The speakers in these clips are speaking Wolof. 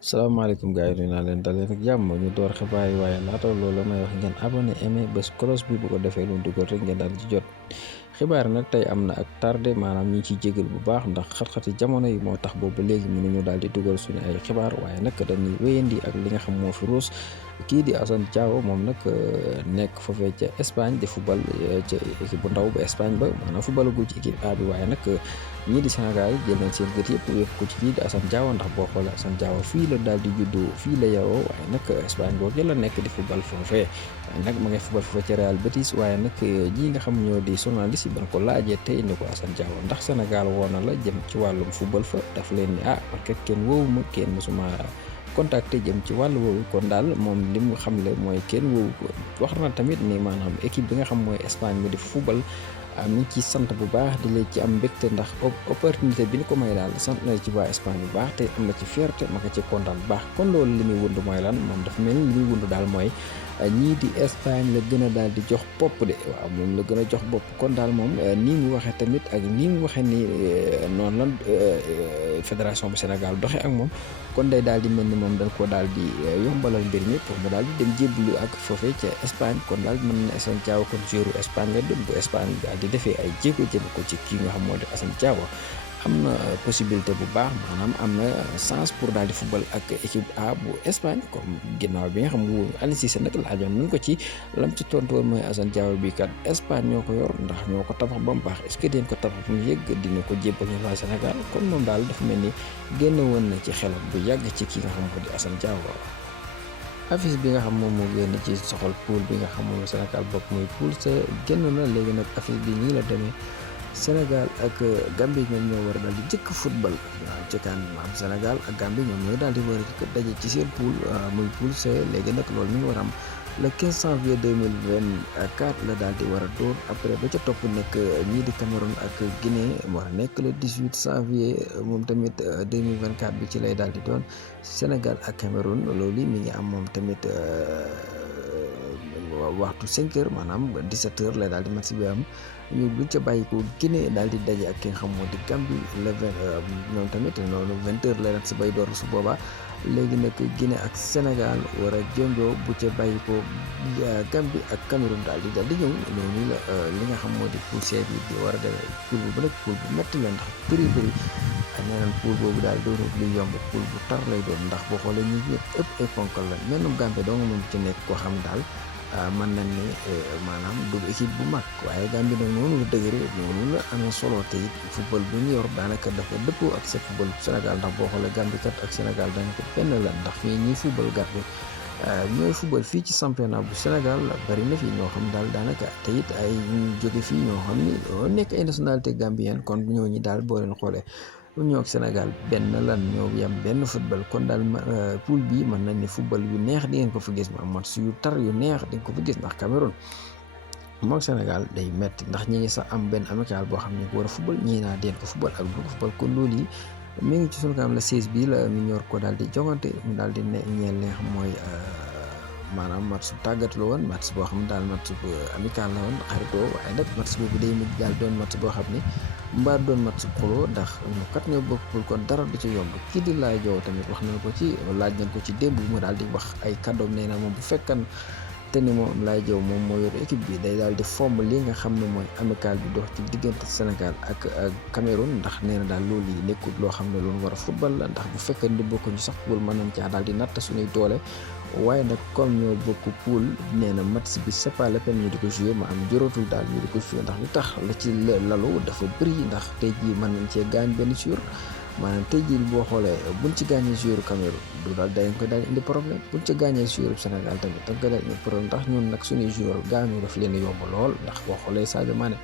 salaamaaleykum gars yi nuyu naa leen daleen ak jàmm ñu door xibaar yi waaye laata loolu may wax ngeen abonné aimé bés cloche bi bu ko defee lu dugal rek ngeen daal ci jot xibaar nag tey am na ak tardé maanaam ñi ciy jégal bu baax ndax xat-xati jamono yi moo tax boobu léegi mënuñu daal di dugal suñu ay xibaar waaye nag dañuy wéyandi ak li nga xam moo fi ruus kii di Assane Diao moom nag nekk foofee ca Espagne di football ca équipe bu ndaw ba Espagne ba maanaam footballagul ci équipe A bi waaye nag ñii di Sénégal jël nañ seen gët yëpp wéef ko ci kii di Assane Diao ndax boo xoolee Assane Diao fii la daal di juddoo fii la yaroo waaye nag Espagne boobu la nekk di football foofee waaye nag ma ngay football foofee ca Real Betis waaye nag ñii nga xam ñoo di journaliste yi ban ko laajee tey ni ko Assane Diao ndax Sénégal woo na la jëm ci wàllum football fa daf leen ni parce que kenn woowu ma kenn mësuma contacté jëm ci wàllu woowu kon daal moom li mu xamle mooy kenn woowu ko wax na tamit ni maanaam équipe bi nga xam mooy Espagne mu di football mi ngi ci sant bu baax di leen ci am mbégte ndax opportunité bi ñu ko may daal sant na ci waa Espagne bu baax te am na ci fierté ma ko ci kontaan bu baax kon loolu li muy wund mooy lan moom dafa mel ni li muy wund daal mooy ñii di Espagne la gën a daal di jox bopp de waaw moom la gën a jox bopp kon daal moom nii mu waxee tamit ak nii mu waxee ni noonu lan fédération bu Sénégal doxee ak moom kon day daal di mel ni moom dañ ko daal di yombalal mbir mi pour mu daal di dem jébbalu ak foofee ca Espagne kon daal mën na Assane Diao kon joueur Espagne la dem bu Espagne daal di defee ay jéego jëm ko ci kii nga xam moo di Assane Diao am na possibilité bu baax maanaam am na chance pour daal di football ak équipe A bu Espagne comme ginnaaw bi nga xam ne Aliou Cissé nag laajoon nañ ko ci lam ci tontu woon mooy Assane Diao bi kat Espagne ñoo ko yor ndax ñoo ko tabax ba mu baax est-ce que dinañ ko tabax bu mu yëgg dina ko jébbal ñu waa Sénégal kon moom daal dafa mel ni génne woon na ci xelam bu yàgg ci kii nga xam ko di Assane Diao affiche bi nga xam moom moo génn ci soxal poule bi nga xam moom Sénégal bokk muy poule sa génn na léegi nag affiche bi nii la demee Sénégal ak Gambie ñoom ñoo war a daal di jëkk football waaw ci kan maam Sénégal ak Gambie ñoom ñooy daal di war a daje ci seen poule muy poule C léegi nag loolu mi ngi war a am le 15 janvier 2024 la daal di war a dóor après ba ca topp nekk ñii di Cameroun ak Guinée war a nekk le 18 janvier moom tamit 2024 bi ci lay daal di doon Sénégal ak Cameroun loolu mi ngi am moom tamit waxtu 5 heures maanaam 17 heures lay daal di match bi am ñu bu ca bàyyi ko Guinée daal di daje ak ki nga xam moo di Gambie le 20 ñoom tamit noonu 20 heures lay nag si bay door su boobaa léegi nag Guinée ak Sénégal war a jëndoo bu ca bàyyi ko Gambie ak Cameroun daal di ñëw noonu la li nga xam moo di poule C bi di war a demee poule bu nag poule bu métti la ndax bëri ak ñeneen poule boobu daal doonul lu yomb poule bu tar lay doon ndax boo xoolee ñi ñëpp ëpp ay ponkal la mennum Gambie doo nga moom ci nekk koo xam daal mën nañ ne maanaam du équipe bu mag waaye Gambie nag noonu la dëgëre noonu la amee solo te it football bu ñu yor daanaka dafa dëppoo ak sa football Sénégal ndax boo xoolee Gambie kat ak Sénégal daanaka benn la ndax fii ñiy football Gambie ñooy football fii ci championnat bu Sénégal bari na fi ñoo xam daal daanaka te it ay ñu jóge fii ñoo xam ni nekk ay nationalité gambienne kon ñooñu daal boo leen xoolee. ñoo ak Sénégal benn lan ñoo yam benn football kon daal poule bi mën nañ ni football yu neex di ngeen ko fa gis ma match yu tar yu neex di nga ko fa gis ndax Cameroun moog Sénégal day metti ndax ñi ngi sax am benn amical boo xam ne ko war a football ñii naa deen ko football ak du ko football kon loolu yi mi ngi ci sunu kanam la 16 bi la mi ñor ko daal di jogante mu daal di ne ñeel li nga xam mooy maanaam match bu tàggatu la woon match boo xam ne daal match bu amical la woon xaritoo waaye nag match boobu day mujj daal doon match boo xam ne mbaa doon match xuloo ndax ñu kat ñoo bokkul kon dara du ci yomb kii di laay jow tamit wax nañ ko ci laaj nañ ko ci démb mu daal di wax ay kàddoom nee na moom bu fekkan te ni moom laay jow moom moo yor équipe bi day daal di fomm li nga xam ne mooy amical bi dox ci diggante Sénégal ak Cameroun ndax nee na daal loolu yi nekkul loo xam ne loolu war a football la ndax bu fekkee ni bokkuñu sax pool mën nañ caa daal di natt suñuy doole waaye nag comme ñoo bokk pool nee na match bi c'est pas la peine ñu di ko jouer ma am joratul daal ñu di ko jouer ndax li tax la ci lalu dafa bëri ndax tey jii mën nañ cee gaañ benn joueur maanaam tey jii boo xoolee buñ ci gaañee joueur Cameroun du daal dañ ko daal indi problème buñ ci gaañee joueur Sénégal tamit dañ ko daal indi problème ndax ñun nag suñuy joueur gaañu daf leen yomb lool ndax boo xoolee Sadio Mané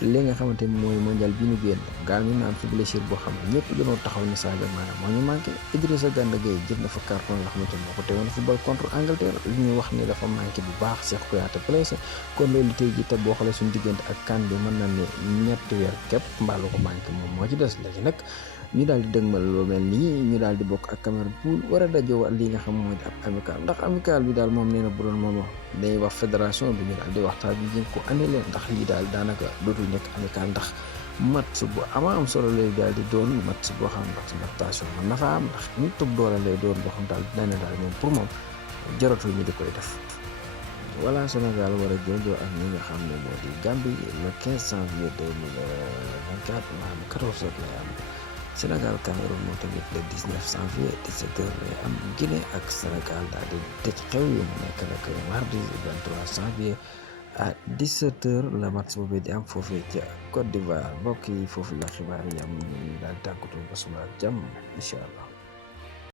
li nga xamante ni mooy mondial bi ñu génn gaañu na am fi blessure boo xam ne ñëpp dañoo taxaw ni Sadio Mané moo ñu manqué Idrissa Gana Gueye jël na fa carton nga xamante ni moo ko teewoon football contre Angleterre li ñuy wax ni dafa manqué bu baax Cheikh Kouyaté blessé kon loolu tey jii te boo xoolee suñu diggante ak CAN bi mën na ne ñetti weer képp mbaalu ko manqué moom moo ci des léegi nag ñu daal di dëgmal lu mel nii ñu daal di bokk ak Cameroun pool war a dajoo li nga xam mooy ab amical ndax amical bi daal moom nee na bu doon moom day wax fédération bi ñu daal di waxtaan bi jëm ko annulé ndax lii daal daanaka dootul nekk amical ndax match bu am solo lay daal di doon match boo xam ne adaptation mën na fa am ndax ñu tëb doole lay doon boo xam daal dina ne daal moom pour moom jaratul ñu di koy def. voilà Sénégal war a jonjoo ak ñi nga xam ne moo di Gambie le 15 janvier 2024 maanaam 14 heures lay am Sénégal Cameroun moo tamit le 19 janvier 17 heures lay am Guinée ak Sénégal daal di tëj xew yi mu nekk nag mardi 23 janvier à 17 heures la match boobu di am foofee ca Côte d'Ivoire mbokk yi foofu la xibaar yi am ñu daal tàggatu ba suba ak jàmm incha allah.